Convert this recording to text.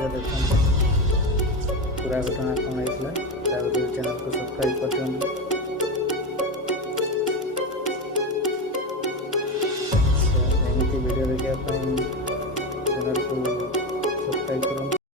video देखते पूरा घटना कौन होता चैनल को सब्सक्राइब कर दिखाँ एमती वीडियो देखा